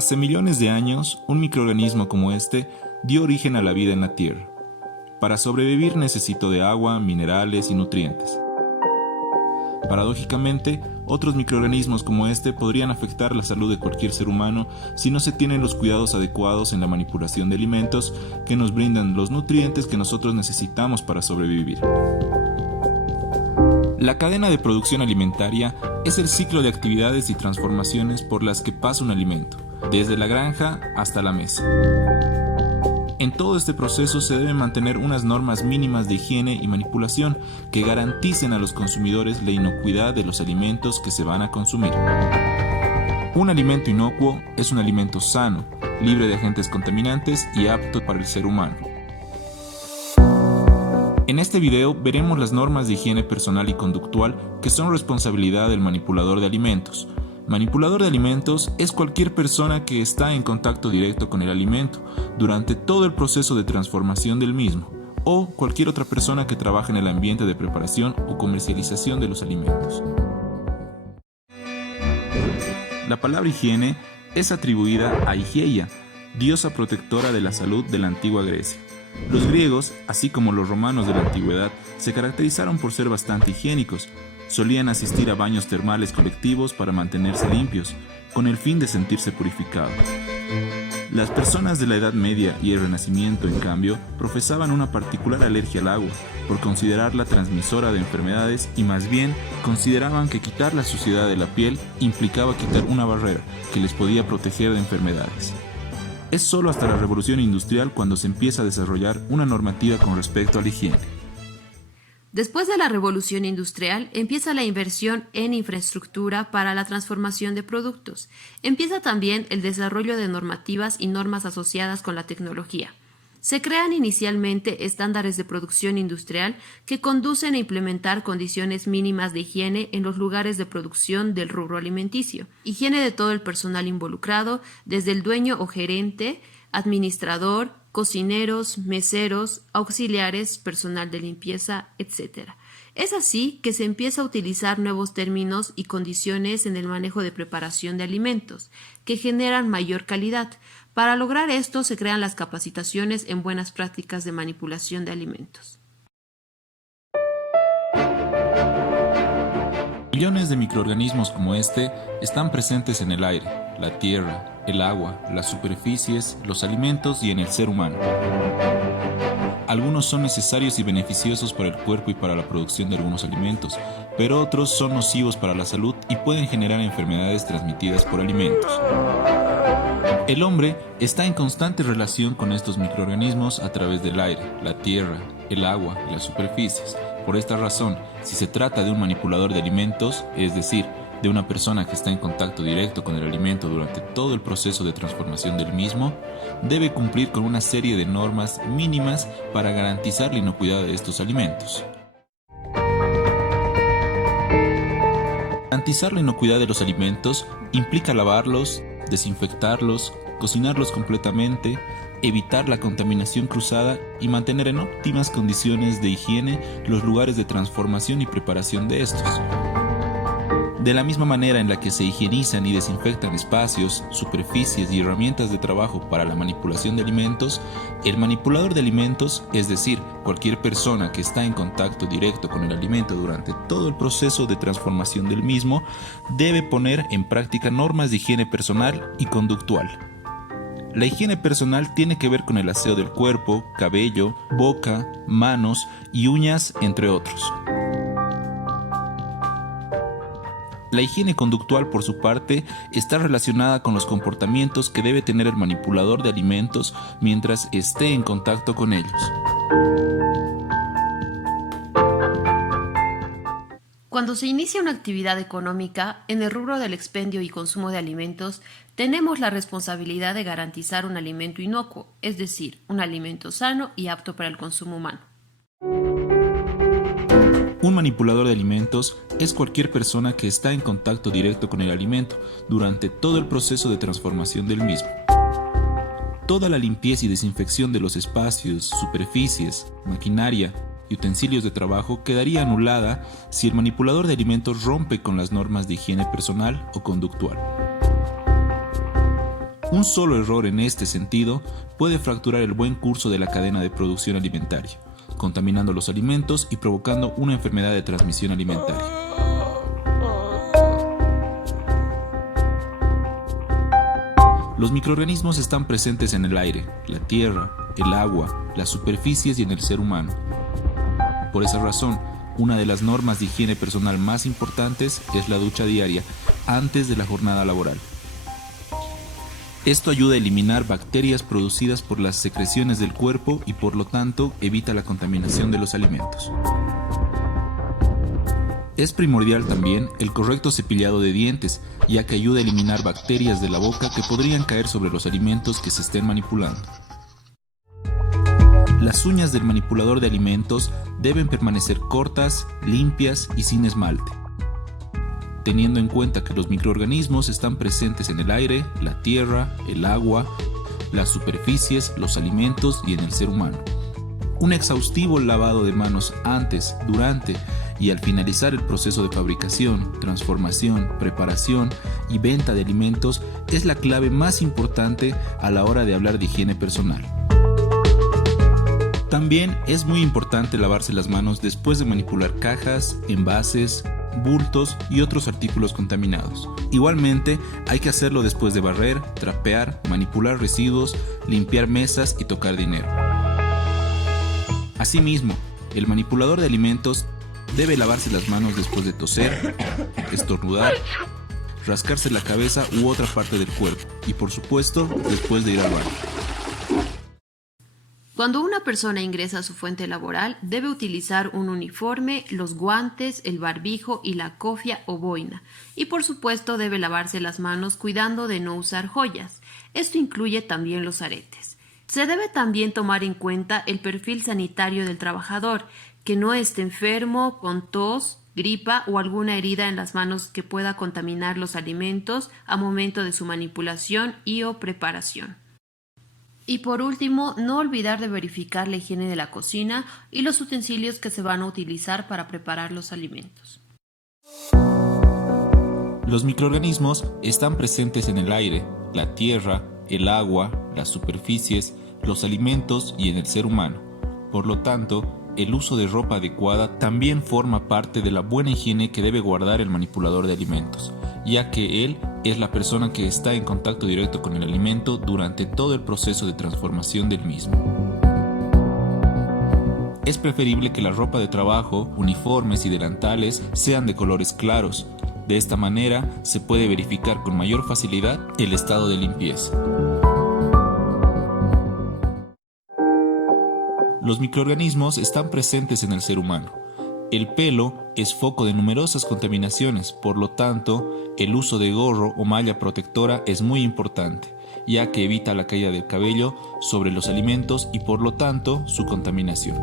Hace millones de años, un microorganismo como este dio origen a la vida en la Tierra. Para sobrevivir necesitó de agua, minerales y nutrientes. Paradójicamente, otros microorganismos como este podrían afectar la salud de cualquier ser humano si no se tienen los cuidados adecuados en la manipulación de alimentos que nos brindan los nutrientes que nosotros necesitamos para sobrevivir. La cadena de producción alimentaria es el ciclo de actividades y transformaciones por las que pasa un alimento, desde la granja hasta la mesa. En todo este proceso se deben mantener unas normas mínimas de higiene y manipulación que garanticen a los consumidores la inocuidad de los alimentos que se van a consumir. Un alimento inocuo es un alimento sano, libre de agentes contaminantes y apto para el ser humano. En este video veremos las normas de higiene personal y conductual que son responsabilidad del manipulador de alimentos. Manipulador de alimentos es cualquier persona que está en contacto directo con el alimento durante todo el proceso de transformación del mismo, o cualquier otra persona que trabaja en el ambiente de preparación o comercialización de los alimentos. La palabra higiene es atribuida a Higieia, diosa protectora de la salud de la antigua Grecia. Los griegos, así como los romanos de la antigüedad, se caracterizaron por ser bastante higiénicos. Solían asistir a baños termales colectivos para mantenerse limpios, con el fin de sentirse purificados. Las personas de la Edad Media y el Renacimiento, en cambio, profesaban una particular alergia al agua, por considerarla transmisora de enfermedades y más bien consideraban que quitar la suciedad de la piel implicaba quitar una barrera que les podía proteger de enfermedades. Es solo hasta la Revolución Industrial cuando se empieza a desarrollar una normativa con respecto a la higiene. Después de la Revolución Industrial, empieza la inversión en infraestructura para la transformación de productos. Empieza también el desarrollo de normativas y normas asociadas con la tecnología. Se crean inicialmente estándares de producción industrial que conducen a implementar condiciones mínimas de higiene en los lugares de producción del rubro alimenticio. Higiene de todo el personal involucrado, desde el dueño o gerente, administrador, cocineros, meseros, auxiliares, personal de limpieza, etc. Es así que se empieza a utilizar nuevos términos y condiciones en el manejo de preparación de alimentos, que generan mayor calidad. Para lograr esto se crean las capacitaciones en buenas prácticas de manipulación de alimentos. Millones de microorganismos como este están presentes en el aire, la tierra, el agua, las superficies, los alimentos y en el ser humano. Algunos son necesarios y beneficiosos para el cuerpo y para la producción de algunos alimentos, pero otros son nocivos para la salud y pueden generar enfermedades transmitidas por alimentos. El hombre está en constante relación con estos microorganismos a través del aire, la tierra, el agua y las superficies. Por esta razón, si se trata de un manipulador de alimentos, es decir, de una persona que está en contacto directo con el alimento durante todo el proceso de transformación del mismo, debe cumplir con una serie de normas mínimas para garantizar la inocuidad de estos alimentos. Garantizar la inocuidad de los alimentos implica lavarlos, desinfectarlos, cocinarlos completamente, evitar la contaminación cruzada y mantener en óptimas condiciones de higiene los lugares de transformación y preparación de estos. De la misma manera en la que se higienizan y desinfectan espacios, superficies y herramientas de trabajo para la manipulación de alimentos, el manipulador de alimentos, es decir, cualquier persona que está en contacto directo con el alimento durante todo el proceso de transformación del mismo, debe poner en práctica normas de higiene personal y conductual. La higiene personal tiene que ver con el aseo del cuerpo, cabello, boca, manos y uñas, entre otros. La higiene conductual, por su parte, está relacionada con los comportamientos que debe tener el manipulador de alimentos mientras esté en contacto con ellos. Cuando se inicia una actividad económica en el rubro del expendio y consumo de alimentos, tenemos la responsabilidad de garantizar un alimento inocuo, es decir, un alimento sano y apto para el consumo humano. Un manipulador de alimentos es cualquier persona que está en contacto directo con el alimento durante todo el proceso de transformación del mismo. Toda la limpieza y desinfección de los espacios, superficies, maquinaria y utensilios de trabajo quedaría anulada si el manipulador de alimentos rompe con las normas de higiene personal o conductual. Un solo error en este sentido puede fracturar el buen curso de la cadena de producción alimentaria, contaminando los alimentos y provocando una enfermedad de transmisión alimentaria. Los microorganismos están presentes en el aire, la tierra, el agua, las superficies y en el ser humano. Por esa razón, una de las normas de higiene personal más importantes es la ducha diaria antes de la jornada laboral. Esto ayuda a eliminar bacterias producidas por las secreciones del cuerpo y por lo tanto evita la contaminación de los alimentos. Es primordial también el correcto cepillado de dientes, ya que ayuda a eliminar bacterias de la boca que podrían caer sobre los alimentos que se estén manipulando. Las uñas del manipulador de alimentos deben permanecer cortas, limpias y sin esmalte, teniendo en cuenta que los microorganismos están presentes en el aire, la tierra, el agua, las superficies, los alimentos y en el ser humano. Un exhaustivo lavado de manos antes, durante y al finalizar el proceso de fabricación, transformación, preparación y venta de alimentos es la clave más importante a la hora de hablar de higiene personal. También es muy importante lavarse las manos después de manipular cajas, envases, bultos y otros artículos contaminados. Igualmente, hay que hacerlo después de barrer, trapear, manipular residuos, limpiar mesas y tocar dinero. Asimismo, el manipulador de alimentos debe lavarse las manos después de toser, estornudar, rascarse la cabeza u otra parte del cuerpo y, por supuesto, después de ir al baño. Cuando una persona ingresa a su fuente laboral, debe utilizar un uniforme, los guantes, el barbijo y la cofia o boina. Y por supuesto debe lavarse las manos cuidando de no usar joyas. Esto incluye también los aretes. Se debe también tomar en cuenta el perfil sanitario del trabajador, que no esté enfermo, con tos, gripa o alguna herida en las manos que pueda contaminar los alimentos a momento de su manipulación y o preparación. Y por último, no olvidar de verificar la higiene de la cocina y los utensilios que se van a utilizar para preparar los alimentos. Los microorganismos están presentes en el aire, la tierra, el agua, las superficies, los alimentos y en el ser humano. Por lo tanto, el uso de ropa adecuada también forma parte de la buena higiene que debe guardar el manipulador de alimentos, ya que él es la persona que está en contacto directo con el alimento durante todo el proceso de transformación del mismo. Es preferible que la ropa de trabajo, uniformes y delantales sean de colores claros. De esta manera se puede verificar con mayor facilidad el estado de limpieza. Los microorganismos están presentes en el ser humano. El pelo es foco de numerosas contaminaciones, por lo tanto, el uso de gorro o malla protectora es muy importante, ya que evita la caída del cabello sobre los alimentos y por lo tanto su contaminación.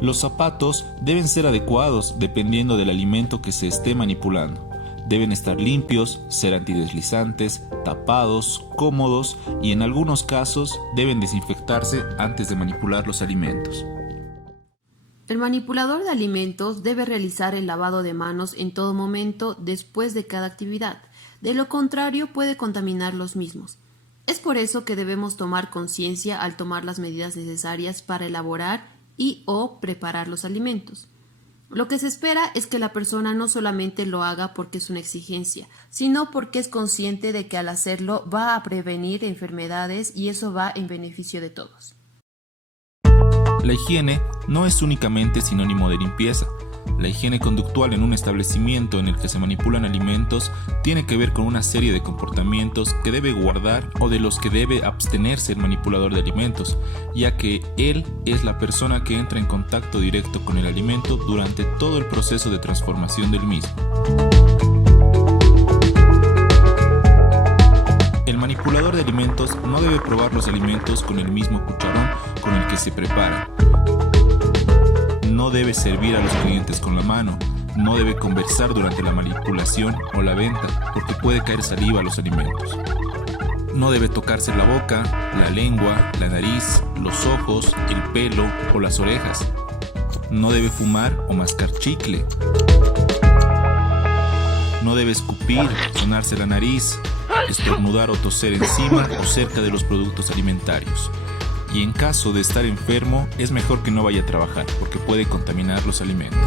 Los zapatos deben ser adecuados dependiendo del alimento que se esté manipulando. Deben estar limpios, ser antideslizantes, tapados, cómodos y en algunos casos deben desinfectarse antes de manipular los alimentos. El manipulador de alimentos debe realizar el lavado de manos en todo momento después de cada actividad. De lo contrario, puede contaminar los mismos. Es por eso que debemos tomar conciencia al tomar las medidas necesarias para elaborar y o preparar los alimentos. Lo que se espera es que la persona no solamente lo haga porque es una exigencia, sino porque es consciente de que al hacerlo va a prevenir enfermedades y eso va en beneficio de todos. La higiene no es únicamente sinónimo de limpieza. La higiene conductual en un establecimiento en el que se manipulan alimentos tiene que ver con una serie de comportamientos que debe guardar o de los que debe abstenerse el manipulador de alimentos, ya que él es la persona que entra en contacto directo con el alimento durante todo el proceso de transformación del mismo. El manipulador de alimentos no debe probar los alimentos con el mismo cucharón con el que se preparan. No debe servir a los clientes con la mano, no debe conversar durante la manipulación o la venta porque puede caer saliva a los alimentos. No debe tocarse la boca, la lengua, la nariz, los ojos, el pelo o las orejas. No debe fumar o mascar chicle. No debe escupir, sonarse la nariz, estornudar o toser encima o cerca de los productos alimentarios. Y en caso de estar enfermo, es mejor que no vaya a trabajar porque puede contaminar los alimentos.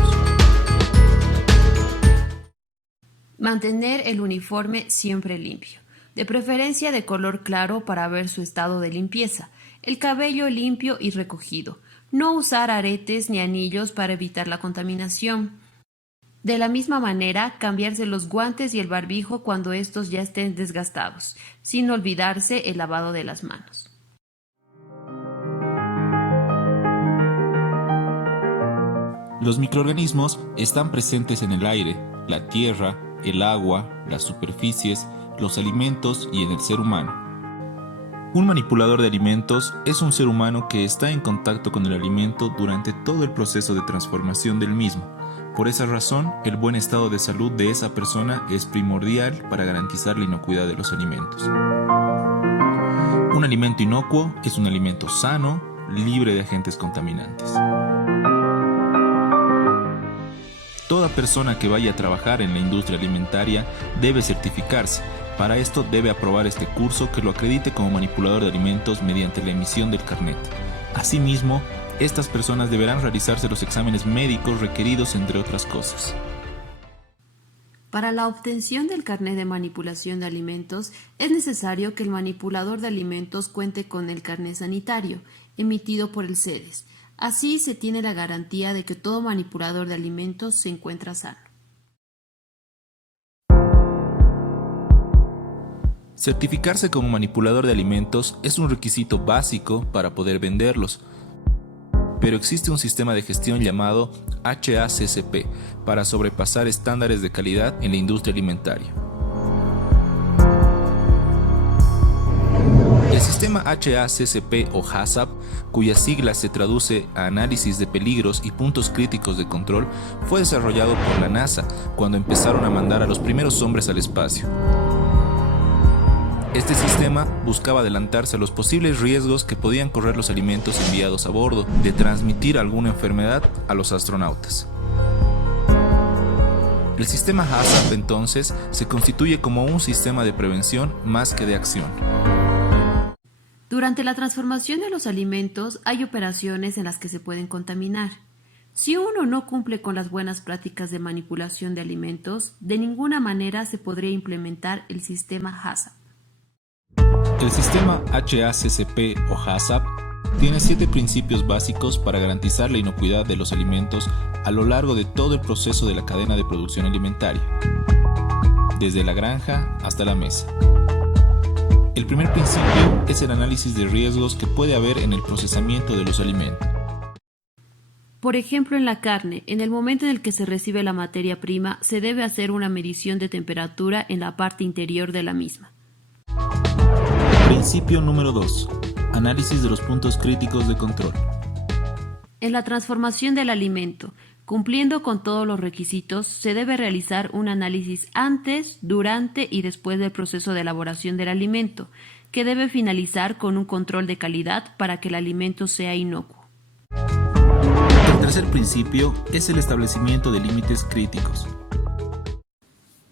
Mantener el uniforme siempre limpio, de preferencia de color claro para ver su estado de limpieza, el cabello limpio y recogido, no usar aretes ni anillos para evitar la contaminación. De la misma manera, cambiarse los guantes y el barbijo cuando estos ya estén desgastados, sin olvidarse el lavado de las manos. Los microorganismos están presentes en el aire, la tierra, el agua, las superficies, los alimentos y en el ser humano. Un manipulador de alimentos es un ser humano que está en contacto con el alimento durante todo el proceso de transformación del mismo. Por esa razón, el buen estado de salud de esa persona es primordial para garantizar la inocuidad de los alimentos. Un alimento inocuo es un alimento sano, libre de agentes contaminantes. Toda persona que vaya a trabajar en la industria alimentaria debe certificarse. Para esto debe aprobar este curso que lo acredite como manipulador de alimentos mediante la emisión del carnet. Asimismo, estas personas deberán realizarse los exámenes médicos requeridos, entre otras cosas. Para la obtención del carnet de manipulación de alimentos, es necesario que el manipulador de alimentos cuente con el carnet sanitario, emitido por el CEDES. Así se tiene la garantía de que todo manipulador de alimentos se encuentra sano. Certificarse como manipulador de alimentos es un requisito básico para poder venderlos, pero existe un sistema de gestión llamado HACCP para sobrepasar estándares de calidad en la industria alimentaria. El sistema HACCP o HACCP, cuya sigla se traduce a Análisis de Peligros y Puntos Críticos de Control, fue desarrollado por la NASA cuando empezaron a mandar a los primeros hombres al espacio. Este sistema buscaba adelantarse a los posibles riesgos que podían correr los alimentos enviados a bordo de transmitir alguna enfermedad a los astronautas. El sistema HACCP entonces se constituye como un sistema de prevención más que de acción. Durante la transformación de los alimentos hay operaciones en las que se pueden contaminar. Si uno no cumple con las buenas prácticas de manipulación de alimentos, de ninguna manera se podría implementar el sistema HACCP. El sistema HACCP o HACCP tiene 7 principios básicos para garantizar la inocuidad de los alimentos a lo largo de todo el proceso de la cadena de producción alimentaria, desde la granja hasta la mesa. El primer principio es el análisis de riesgos que puede haber en el procesamiento de los alimentos. Por ejemplo, en la carne, en el momento en el que se recibe la materia prima, se debe hacer una medición de temperatura en la parte interior de la misma. Principio número 2. Análisis de los puntos críticos de control. En la transformación del alimento, cumpliendo con todos los requisitos, se debe realizar un análisis antes, durante y después del proceso de elaboración del alimento, que debe finalizar con un control de calidad para que el alimento sea inocuo. El tercer principio es el establecimiento de límites críticos.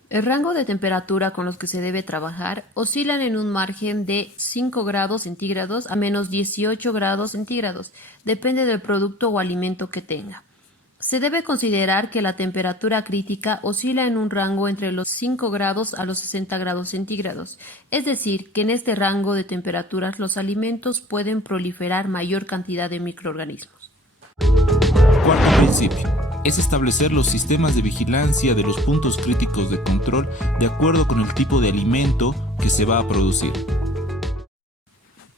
El rango de temperatura con los que se debe trabajar oscilan en un margen de 5 grados centígrados a menos 18 grados centígrados, depende del producto o alimento que tenga. Se debe considerar que la temperatura crítica oscila en un rango entre los 5 grados a los 60 grados centígrados, es decir, que en este rango de temperaturas los alimentos pueden proliferar mayor cantidad de microorganismos. Cuarto principio es establecer los sistemas de vigilancia de los puntos críticos de control de acuerdo con el tipo de alimento que se va a producir.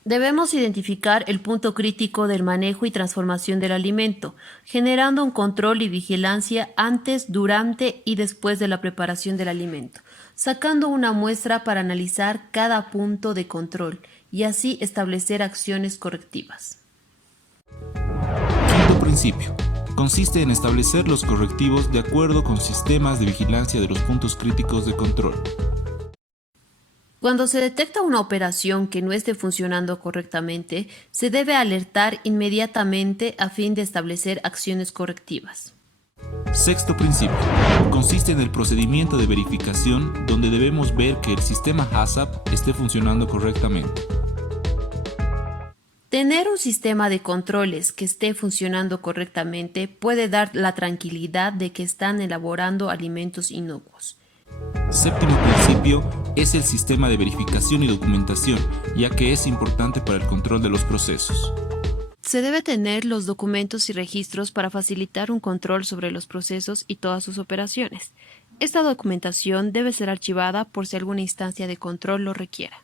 Debemos identificar el punto crítico del manejo y transformación del alimento, generando un control y vigilancia antes, durante y después de la preparación del alimento, sacando una muestra para analizar cada punto de control y así establecer acciones correctivas. Quinto principio. Consiste en establecer los correctivos de acuerdo con sistemas de vigilancia de los puntos críticos de control. Cuando se detecta una operación que no esté funcionando correctamente, se debe alertar inmediatamente a fin de establecer acciones correctivas. Sexto principio. Consiste en el procedimiento de verificación donde debemos ver que el sistema HACCP esté funcionando correctamente. Tener un sistema de controles que esté funcionando correctamente puede dar la tranquilidad de que están elaborando alimentos inocuos. Séptimo principio es el sistema de verificación y documentación, ya que es importante para el control de los procesos. Se debe tener los documentos y registros para facilitar un control sobre los procesos y todas sus operaciones. Esta documentación debe ser archivada por si alguna instancia de control lo requiera.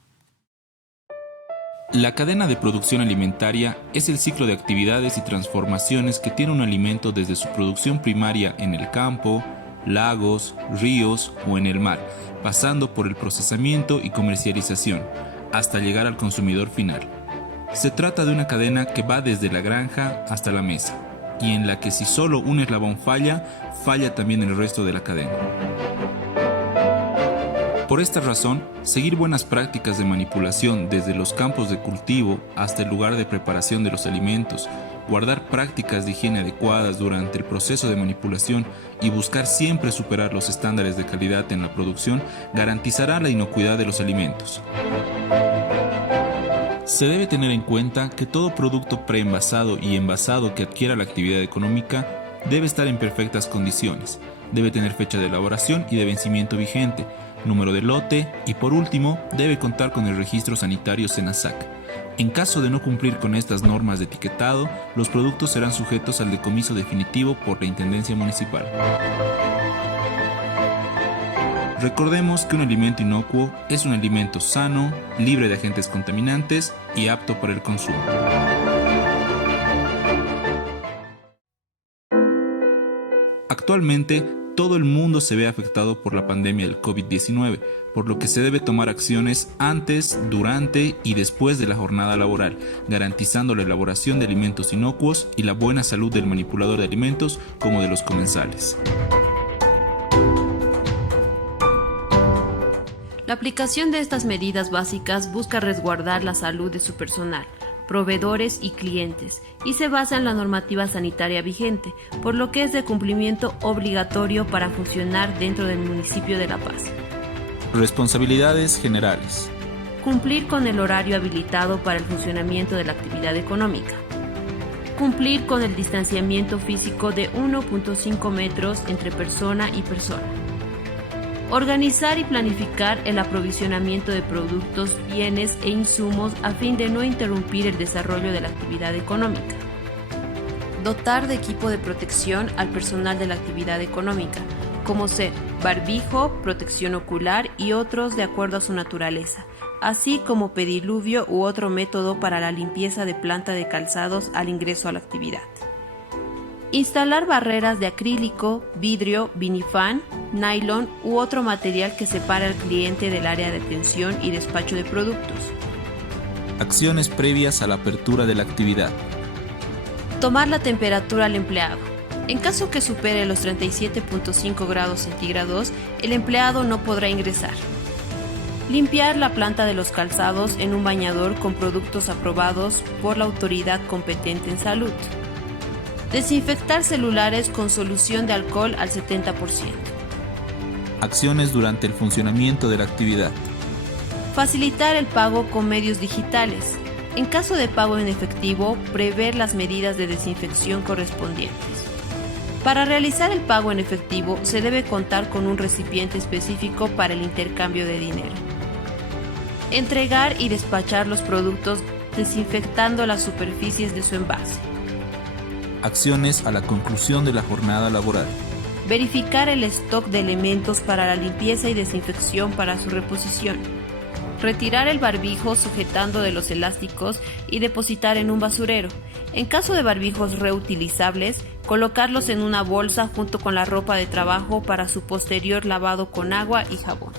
La cadena de producción alimentaria es el ciclo de actividades y transformaciones que tiene un alimento desde su producción primaria en el campo, lagos, ríos o en el mar, pasando por el procesamiento y comercialización, hasta llegar al consumidor final. Se trata de una cadena que va desde la granja hasta la mesa, y en la que si solo un eslabón falla, falla también el resto de la cadena. Por esta razón, seguir buenas prácticas de manipulación desde los campos de cultivo hasta el lugar de preparación de los alimentos, guardar prácticas de higiene adecuadas durante el proceso de manipulación y buscar siempre superar los estándares de calidad en la producción garantizará la inocuidad de los alimentos. Se debe tener en cuenta que todo producto preenvasado y envasado que adquiera la actividad económica debe estar en perfectas condiciones, debe tener fecha de elaboración y de vencimiento vigente, número de lote y por último debe contar con el registro sanitario SENASAC. En caso de no cumplir con estas normas de etiquetado, los productos serán sujetos al decomiso definitivo por la Intendencia Municipal. Recordemos que un alimento inocuo es un alimento sano, libre de agentes contaminantes y apto para el consumo. Actualmente, todo el mundo se ve afectado por la pandemia del COVID-19, por lo que se debe tomar acciones antes, durante y después de la jornada laboral, garantizando la elaboración de alimentos inocuos y la buena salud del manipulador de alimentos como de los comensales. La aplicación de estas medidas básicas busca resguardar la salud de su personal, proveedores y clientes, y se basa en la normativa sanitaria vigente, por lo que es de cumplimiento obligatorio para funcionar dentro del municipio de La Paz. Responsabilidades generales. Cumplir con el horario habilitado para el funcionamiento de la actividad económica. Cumplir con el distanciamiento físico de 1.5 metros entre persona y persona. Organizar y planificar el aprovisionamiento de productos, bienes e insumos a fin de no interrumpir el desarrollo de la actividad económica. Dotar de equipo de protección al personal de la actividad económica, como ser barbijo, protección ocular y otros de acuerdo a su naturaleza, así como pediluvio u otro método para la limpieza de planta de calzados al ingreso a la actividad. Instalar barreras de acrílico, vidrio, vinifán, nylon u otro material que separe al cliente del área de atención y despacho de productos. Acciones previas a la apertura de la actividad. Tomar la temperatura al empleado. En caso que supere los 37.5 grados centígrados, el empleado no podrá ingresar. Limpiar la planta de los calzados en un bañador con productos aprobados por la autoridad competente en salud. Desinfectar celulares con solución de alcohol al 70%. Acciones durante el funcionamiento de la actividad. Facilitar el pago con medios digitales. En caso de pago en efectivo, prever las medidas de desinfección correspondientes. Para realizar el pago en efectivo, se debe contar con un recipiente específico para el intercambio de dinero. Entregar y despachar los productos desinfectando las superficies de su envase. Acciones a la conclusión de la jornada laboral. Verificar el stock de elementos para la limpieza y desinfección para su reposición. Retirar el barbijo sujetando de los elásticos y depositar en un basurero. En caso de barbijos reutilizables, colocarlos en una bolsa junto con la ropa de trabajo para su posterior lavado con agua y jabón.